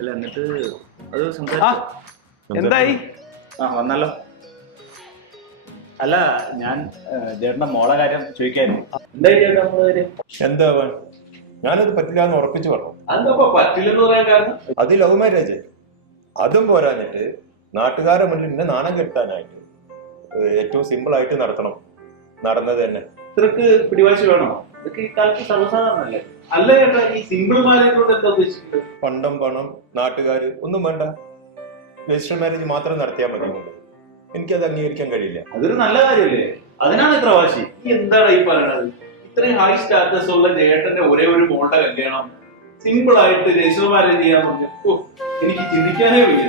അല്ല എന്നിട്ട് അത് എന്തായി? വന്നല്ലോ. അല്ല ഞാൻ ചേട്ടന്റെ മോളെ കാര്യം ചോദിക്കായിരുന്നു. എന്തായി ചേട്ടാ നമ്മള് കാര്യം? എന്താവാൻ? ഞാനത് പറ്റില്ല എന്ന് ഉറപ്പിച്ചു പറഞ്ഞു. അതെന്താ പറ്റില്ലെന്ന് പറയാൻ കാരണം? അത് ലവ് മാരേജ്. അതും പോരാഞ്ഞിട്ട് നാട്ടുകാരെ മുന്നിൽ എന്നെ നാണം കെടുത്താനായിട്ട് ഏറ്റവും സിമ്പിൾ ആയിട്ട് നടത്തണം. നടന്നത് തന്നെ. ഇത്രക്ക് പിടിവാശി വേണോ? ഇതൊക്കെ ഈ കാലത്ത് സർവ്വസാധാരണല്ലേ? അല്ല ചേട്ടാ, ഈ സിമ്പിൾ മാരേജ് കൊണ്ട് എന്താ ഉദ്ദേശിക്കുന്നത്? പണ്ടം പണം നാട്ടുകാര് ഒന്നും വേണ്ട, രജിസ്റ്റർ മാരേജ് മാത്രം നടത്തിയാൽ മതി. എനിക്കത് അംഗീകരിക്കാൻ കഴിയില്ല. അതൊരു നല്ല കാര്യമല്ലേ? അതിനാണ് ഇത്ര വാശി. ഈ എന്താണ് ഈ പറയണത്? ഇത്രയും ഹൈ സ്റ്റാറ്റസ് ഉള്ള ചേട്ടന്റെ ഒരേ ഒരു മോളുടെ കല്യാണം സിമ്പിൾ ആയിട്ട് രജിസ്റ്റർ മാരേജ് ചെയ്യാൻ പറഞ്ഞു. എനിക്ക് ചിന്തിക്കാനേ വയ്യ.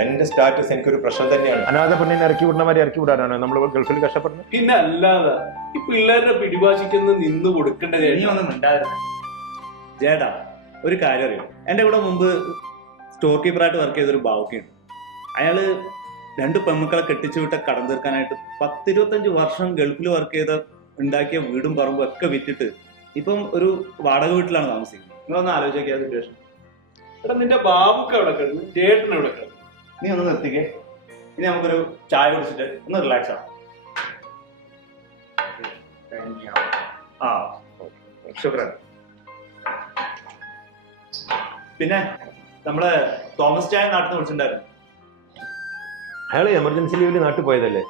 എന്റെ സ്റ്റാറ്റസ് എനിക്കൊരു പ്രശ്നം തന്നെയാണ്. അനാഥ പെണ്ണിനെ ഇറക്കി വിടുന്നവരെ ഇറക്കി വിടാനാണ് നമ്മൾ ഗൾഫിൽ കഷ്ടപ്പെടുന്നത്. പിന്നെ അല്ലാതെ ഈ പിള്ളേരുടെ പിടിവാശിക്കൊന്ന് നിന്ന് കൊടുക്കേണ്ട ഒന്നും ഉണ്ടായിരുന്നു. ചേട്ടാ ഒരു കാര്യം അറിയാം, എന്റെ കൂടെ മുമ്പ് സ്റ്റോർ കീപ്പറായിട്ട് വർക്ക് ചെയ്തൊരു ബാവുക്കിയുണ്ട്. അയാള് 2 പെൺമക്കളെ കെട്ടിച്ചു വിട്ട കടം തീർക്കാനായിട്ട് 10-25 വർഷം ഗൾഫിൽ വർക്ക് ചെയ്ത ഉണ്ടാക്കിയ വീടും പറമ്പും ഒക്കെ വിറ്റിട്ട് ഇപ്പം ഒരു വാടക വീട്ടിലാണ് താമസിക്കുന്നത്. നിങ്ങളൊന്ന് ആലോചിക്കുക സിറ്റുവേഷൻ. എടാ, നിന്റെ ബാബുക്ക് എവിടെ കിടന്നു, ചേട്ടൻ എവിടെ കിടന്നു? നീ ഒന്ന് നിർത്തിക്കേ. ഇനി നമുക്കൊരു ചായ കുടിച്ചിട്ട് ഒന്ന് റിലാക്സ് ആവാം. ശുക്രൻ. പിന്നെ നമ്മുടെ തോമസ് ചായ നാട്ടിൽ നിന്ന് വിളിച്ചിട്ടുണ്ടായിരുന്നു. അയാൾ എമർജൻസി ലീവിൽ നാട്ടിൽ പോയതല്ലേ,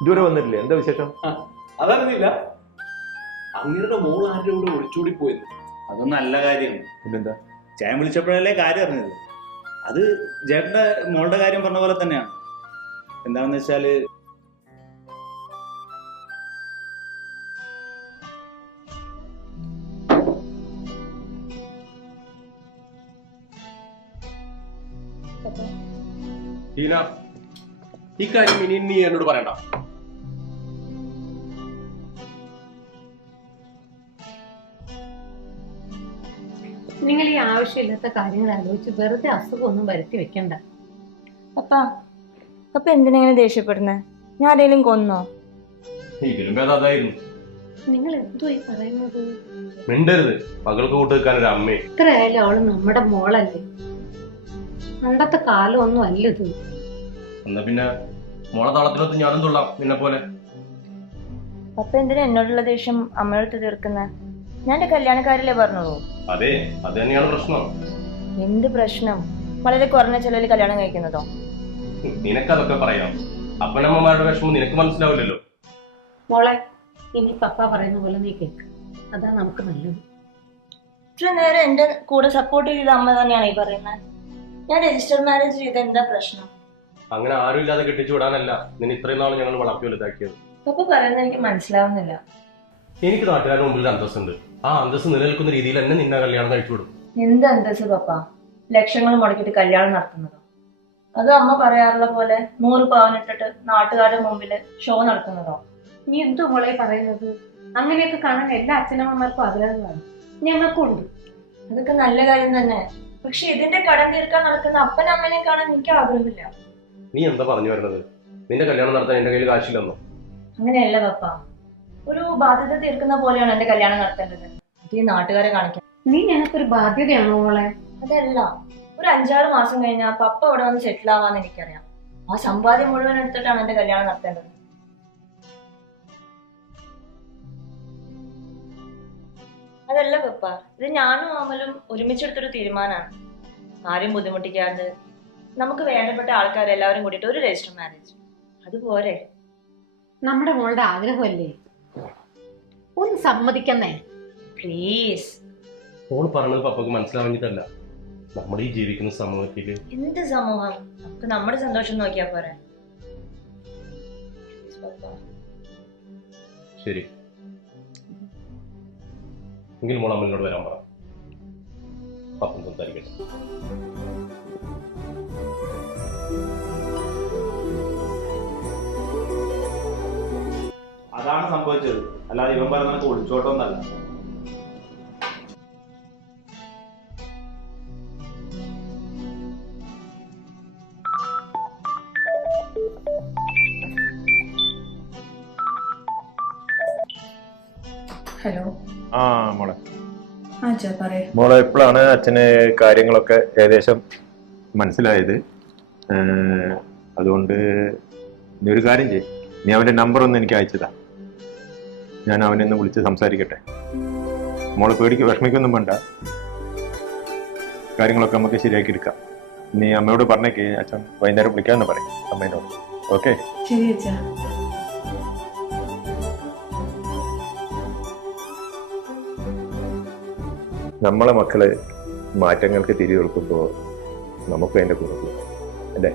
ഇതുവരെ വന്നിട്ടില്ലേ? എന്താ വിശേഷം? അതറിഞ്ഞില്ല. അങ്ങയുടെ മോൾ ആരുടെ കൂടെ ഒളിച്ചോടി പോയത്? അത് നല്ല കാര്യം. പിന്നെന്താ? ചായ വിളിച്ചപ്പോഴല്ലേ കാര്യം അറിഞ്ഞത്. അത് ചേട്ടന്റെ മോളുടെ കാര്യം പറഞ്ഞ പോലെ തന്നെയാണ്. എന്താണെന്ന് വെച്ചാല് ഈ കാര്യം ഇനി നീ എന്നോട് പറയണ്ട. നിങ്ങൾ ഈ ആവശ്യമില്ലാത്ത കാര്യങ്ങൾ ആലോചിച്ച് വെറുതെ അസുഖമൊന്നും വരുത്തി വെക്കണ്ട. അപ്പൊ എന്തിനെങ്ങനെ ദേഷ്യപ്പെടുന്നേ? ഞാൻ ആരെങ്കിലും കൊന്നോ? നിങ്ങൾ എന്തുവായി പറയുന്നത്? മിണ്ടരുത്. മകൾക്ക് കൂട്ടുവെക്കാൻ ഒരു അമ്മേ. ഇത്രയായാലും അവള് നമ്മുടെ മോളല്ലേ. പണ്ടത്തെ കാലമൊന്നും അല്ലത്. എന്നാ പിന്നെ മോളെ താളത്തിനൊത്ത് ഞാനും തുള്ളാം നിന്നെ പോലെ. അപ്പൊ എന്തിനാ എന്നോടുള്ള ദേഷ്യം അമ്മയോടുത്ത് തീർക്കുന്നേ? ഞാൻ എന്റെ കല്യാണക്കാരില്ലേ പറഞ്ഞോളൂ. അതെ, അത് തന്നെയാണ് പ്രശ്നം. എന്ത് പ്രശ്നം? വളരെ കുറഞ്ഞ ചെലവിൽ കല്യാണം കഴിക്കുന്നതോ? നിനക്കതൊക്കെ പറയാം. അപ്പനമ്മമാരുടെ വിഷമം നിനക്ക് മനസ്സിലാവില്ലല്ലോ. മോളെ, ഇനി പപ്പ പറയുന്ന പോലെ നീ കേക്ക്. അതാ നമുക്ക് നല്ലത്. ഇത്ര നേരം എന്റെ കൂടെ സപ്പോർട്ട് ചെയ്ത അമ്മ തന്നെയാണ് ഈ പറയുന്നത്. ഞാൻ രജിസ്റ്റർ മാരേജ് ചെയ്ത എന്താ പ്രശ്നം? അങ്ങനെ ആരും ഇല്ലാതെ കെട്ടിച്ചു വിടാനല്ല നിന്നെ ഇത്രയും നാൾ ഞങ്ങൾ വളർത്തി വലുതാക്കിയത്. പപ്പ പറയുന്നത് എനിക്ക് മനസ്സിലാവുന്നില്ല. എനിക്ക് നാട്ടുകാരുടെ മുമ്പിൽ അന്തസ്സുണ്ട്. ആ അന്തസ്സ് നിലനിൽക്കുന്ന രീതിയിൽ തന്നെ നിന്നെ കല്യാണം കഴിച്ചു വിടും. എന്ത് അന്തസ്സ് പപ്പ? ലക്ഷങ്ങൾ മുടക്കിയിട്ട് കല്യാണം നടത്തുന്നതോ? അത് അമ്മ പറയാറുള്ള പോലെ 100 പവനിട്ടിട്ട് നാട്ടുകാരുടെ മുമ്പിൽ ഷോ നടത്തുന്നതോ? നീ എന്തു മോളെ പറയുന്നത്? അങ്ങനെയൊക്കെ കാണാൻ എല്ലാ അച്ഛനമ്മമാർക്കും ആഗ്രഹങ്ങളാണ്, ഞങ്ങൾക്കും ഉണ്ട്. അതൊക്കെ നല്ല കാര്യം തന്നെ. പക്ഷെ ഇതിന്റെ കടം തീർക്കാൻ നടക്കുന്ന അപ്പനമ്മനെ കാണാൻ എനിക്ക് ആഗ്രഹമില്ല. നീ എന്താ പറഞ്ഞു വരുന്നത്? നിന്റെ കല്യാണം നടത്താൻ എന്റെ കയ്യിൽ കാശില്ലെന്നോ? അങ്ങനെയല്ല പപ്പ. ഒരു ബാധ്യത തീർക്കുന്ന പോലെയാണ് എന്റെ കല്യാണം നടത്തേണ്ടത്. അത് ഈ നാട്ടുകാരെ കാണിക്കാൻ. നീ ഞങ്ങൾക്കൊരു ബാധ്യതയാണോ മോളെ? അതല്ല, ഒരു 5-6 മാസം കഴിഞ്ഞാൽ പപ്പ അവിടെ വന്ന് സെറ്റിൽ ആവാന്ന് എനിക്കറിയാം. ആ സമ്പാദ്യം മുഴുവൻ എടുത്തിട്ടാണ് എന്റെ കല്യാണം നടത്തേണ്ടത്. അതല്ല പപ്പ, ഇത് ഞാനും അമലും ഒരുമിച്ചെടുത്തൊരു തീരുമാനമാണ്. ആരും ബുദ്ധിമുട്ടിക്കാതെ നമുക്ക് വേണ്ടപ്പെട്ട ആൾക്കാരെല്ലാവരും കൂടിയിട്ട് ഒരു രജിസ്റ്റർ മാരേജ്. അതുപോലെ നമ്മുടെ മോളുടെ ആഗ്രഹമല്ലേ, ഒന്ന് സമ്മതിക്കുന്നേ പ്ലീസ്. ഓൾ പറഞ്ഞത് പപ്പക്ക് മനസ്സിലാവാഞ്ഞിട്ടല്ല. നമ്മൾ ഈ ജീവിക്കുന്ന സമൂഹത്തില്. എന്ത് സമൂഹം? നമുക്ക് നമ്മുടെ സന്തോഷം നോക്കിയാ പോരെ. ശരി, എങ്കിൽ മോൾ അമ്മയോട് വരാൻ പറ. പപ്പൻ സംസാരിക്കട്ടെ. അതാണ് സംഭവിച്ചത്. അല്ലാതെ ഇവൻ പറഞ്ഞ ഒളിച്ചോട്ടൊന്നല്ല. ഹലോ. മോളെ അച്ഛാ പറയൂ. മോളെ എപ്പോഴാണ് അച്ഛന് കാര്യങ്ങളൊക്കെ ഏകദേശം മനസ്സിലായത്. അതുകൊണ്ട് നീ ഒരു കാര്യം ചെയ്യും, നീ അവന്റെ നമ്പർ ഒന്ന് എനിക്ക് അയച്ചതാ, ഞാൻ അവനെ ഒന്ന് വിളിച്ച് സംസാരിക്കട്ടെ. മോളെ പേടിക്ക് വിഷമിക്കൊന്നും വേണ്ട, കാര്യങ്ങളൊക്കെ നമുക്ക് ശരിയാക്കി എടുക്കാം. നീ അമ്മയോട് പറഞ്ഞേക്ക് അച്ഛൻ വൈകുന്നേരം വിളിക്കാമെന്ന് പറയും അമ്മേനോട്. ഓക്കെ? ശരി അച്ഛാ. നമ്മളെ മക്കള് മാറ്റങ്ങൾക്ക് തിരി കൊടുക്കുമ്പോൾ നമുക്ക് അതിന്റെ കുറവ് അല്ലേ?